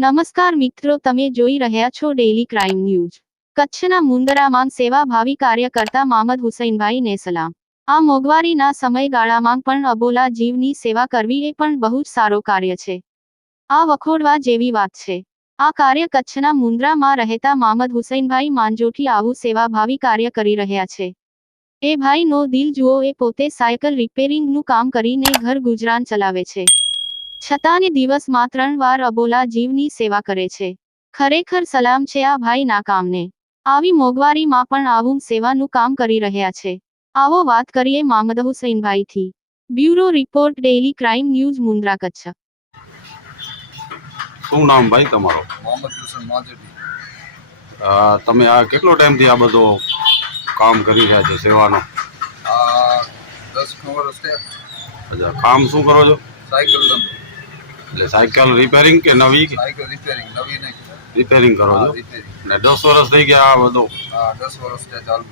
નમસ્કાર મિત્રો, તમે જોઈ રહ્યા છો ડેલી ક્રાઇમ ન્યૂઝ કચ્છના મુંદરામાં સેવાભાવી કાર્ય કરતા મામદ હુસૈનભાઈને સલામ આ મોંઘવારીના સમયગાળામાં પણ અબોલા જીવની સેવા કરવી એ પણ બહુ જ સારો કાર્ય છે. આ વખોડવા જેવી વાત છે. આ કાર્ય કચ્છના મુંદ્રામાં રહેતા મામદ હુસૈનભાઈ માંજોઠી આવું સેવાભાવી કાર્ય કરી રહ્યા છે. એ ભાઈનો દિલ જુઓ એ પોતે સાયકલ રિપેરિંગનું કામ કરીને ઘર ગુજરાન ચલાવે છે. છતાં એ દિવસમાં ત્રણ વાર અબોલા જીવની સેવા કરે છે. ખરેખર સલામ છે આ ભાઈના કામને આવી મોંઘવારીમાં પણ આવું સેવાનું કામ કરી રહ્યા છે. આવો વાત કરીએ Mamad હુસૈનભાઈથી bureau report daily crime news Mundra Kutch. શું નામ ભાઈ તમારો? મોહમ્મદ હુસેન માજેડી તમે આ કેટલો ટાઈમથી આ બધો કામ કરી રહ્યા છો સેવાનો? આ દસ વર્ષ થયા. અચ્છા કામ શું કરો છો? સાયકલ ધંધો. એટલે સાયકલ રિપેરિંગ કે નવી સાયકલ રિપેરિંગ નવી નહીં રિપેરિંગ કરો છો? ને દસ વર્ષ થઈ ગયા આ બધું? હા દસ વર્ષ ત્યાં ચાલુ